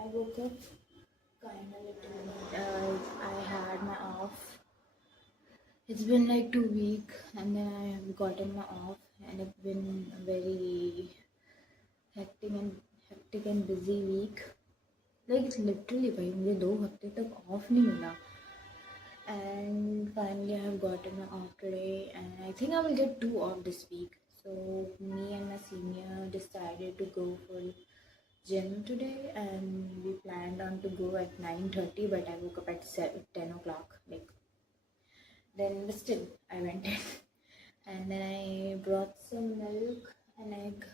I woke up kind of little. I had my off. It's been like 2 weeks, and then I have gotten my off, and it's been a very hectic and busy week. Like it's literally भाई मुझे 2 हफ्ते तक off नहीं मिला. And finally I have gotten my off today, and I think I will get 2 off this week. So me and my senior decided to go for gym today, and we planned on to go at 9:30, but I woke up at 10 o'clock. But still I went in. And then I brought some milk and egg.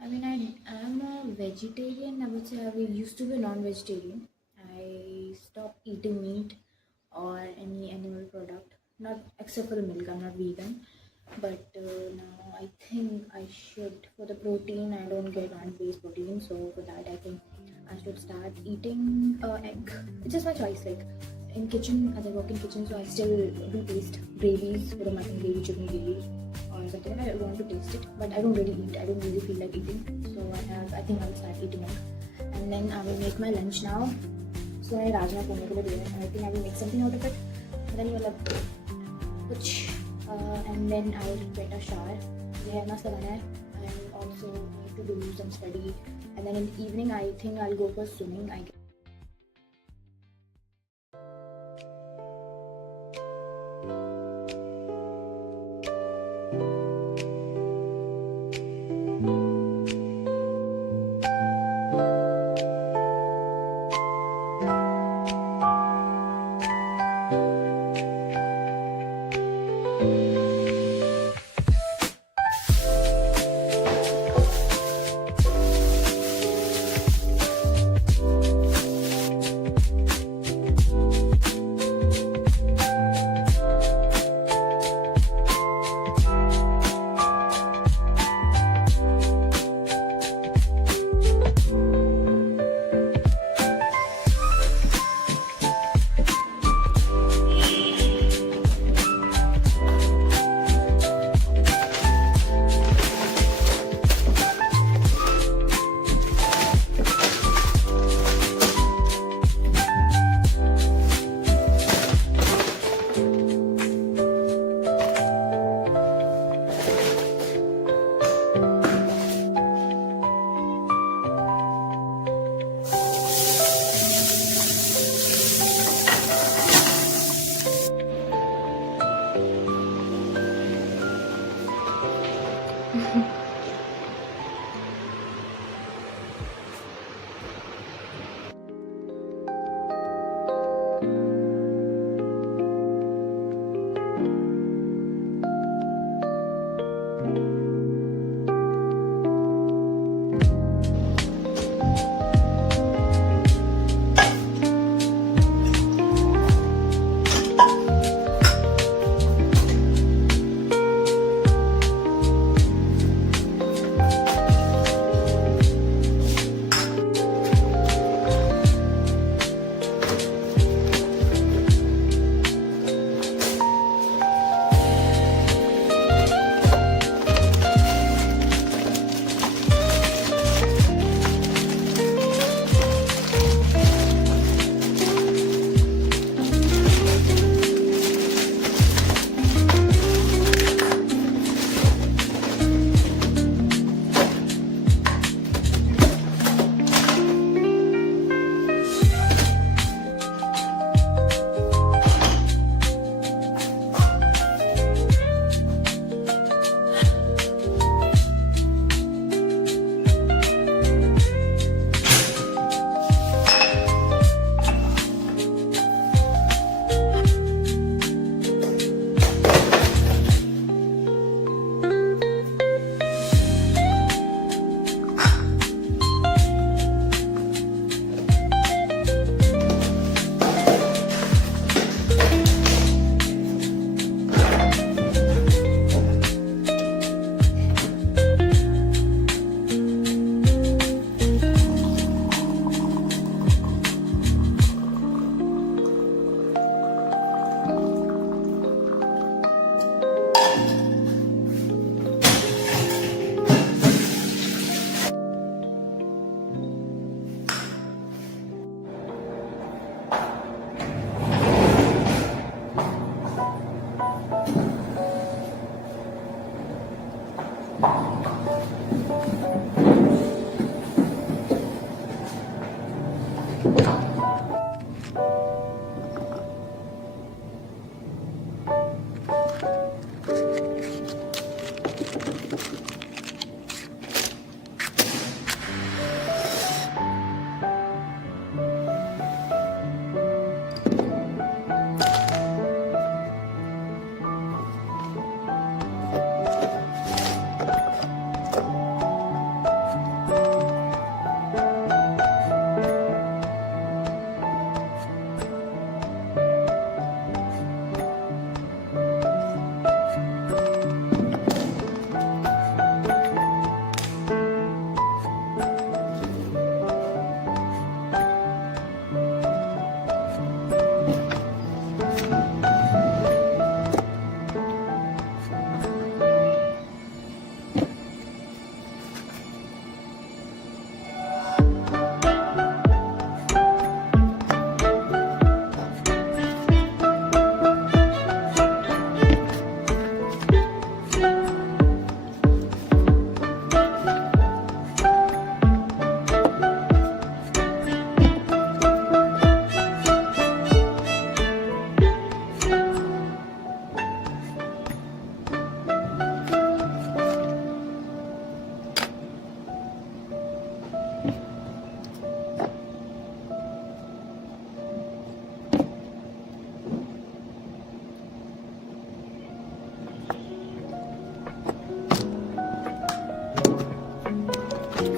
I mean, I am a vegetarian. I would say I used to be non-vegetarian. I stopped eating meat or any animal product, not except for the milk. I'm not vegan, but now I think I should. For the protein, I don't get plant-based protein, so for that I think I should start eating egg. It's just my choice. Like in kitchen, as I work in kitchen, so I still do taste gravies, for the mutton gravy, chicken gravy, or something. I want to taste it, but I don't really eat. I don't really feel like eating, so I think I will start eating egg, and then I will make my lunch now. So I rajma pone ke liye diya hai, and I think I will make something out of it. And then and then I will get a shower. Hair mask lagana hai, and also need to do some study. And then in the evening, I think I'll go for swimming.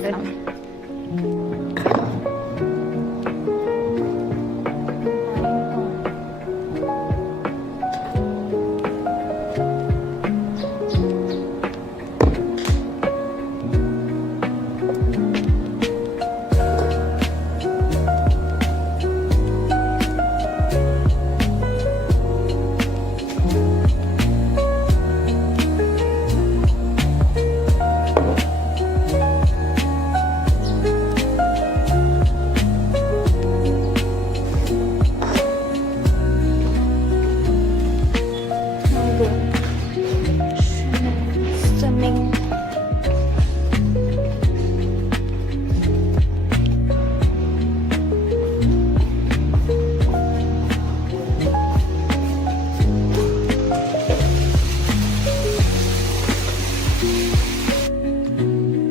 Swimming.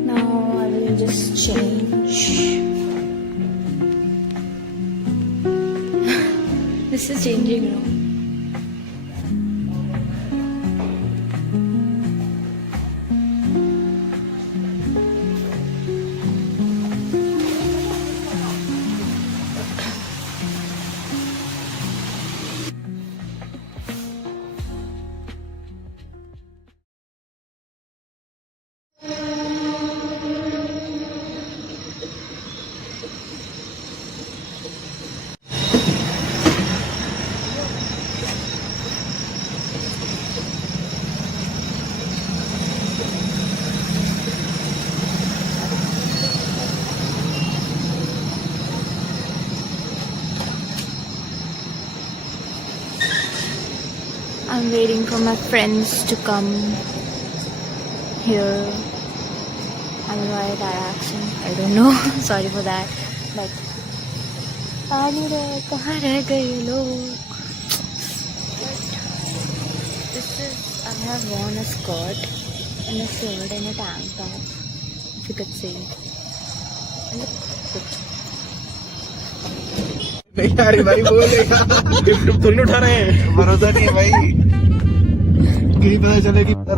Now I will just change. This is changing room. I'm waiting for my friends to come here. I don't know why that accent. I don't know. Sorry for that. But पानी रह कहाँ रह गए लोग? This is, I have worn a skirt and a shirt and a tank top. If you could see. I look good. नहीं अरे भाई बोलेगा गिफ्ट थोड़ी उठा रहे हैं भरोसा नहीं है भाई कहीं पता चले कि सर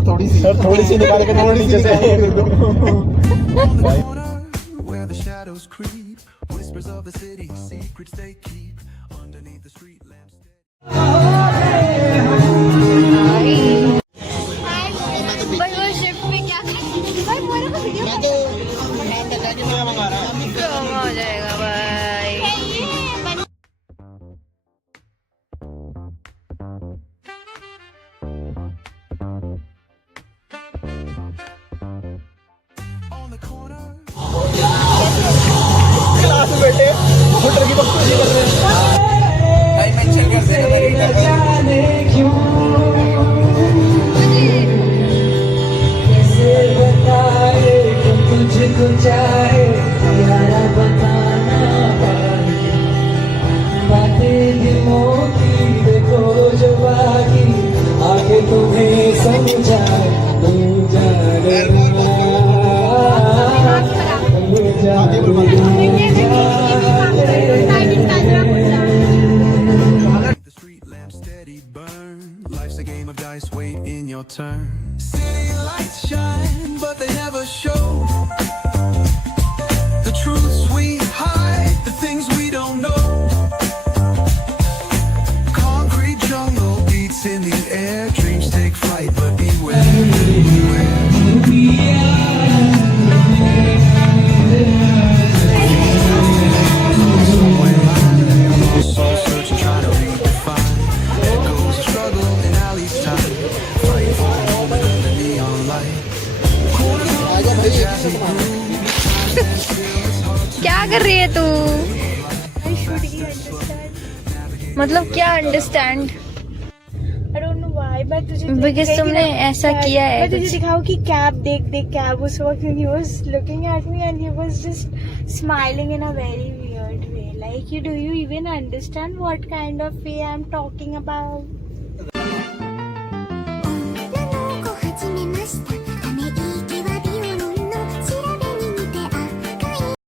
थोड़ी सी निकाल के नोट नीचे से where the shadows creep whispers of the city secrets they keep underneath the street lamps पर वो शिफ्ट पे क्या भाई बोलो का वीडियो मैं तो नाम बता के मैं मंगा रहा हूं हो जाएगा भाई क्लास में बैठे होटल की बकवास कर रहे हैं भाई मेंशन कर देना जाने क्यों कैसे बताए कि तुझको चाहे यारा बताना पाए बातें दिलों की देखो जो बाकी आगे तुम्हें समझाए तुम जाने The street lamps steady burn. Life's a game of dice, wait in your turn. City lights shine, but they never show the truths we hide, the things we don't know. Concrete jungle beats in the air, dreams take flight, but beware. क्या कर रही है तू? मतलब क्या understand? I don't know why, but तुझे because तुमने ऐसा किया है मैं तुझे कुछ। दिखाऊं कि कैब देख कैब उस वक्त he was looking at me and he was just smiling in a very weird way. Like, do you even understand what kind of way I'm talking about?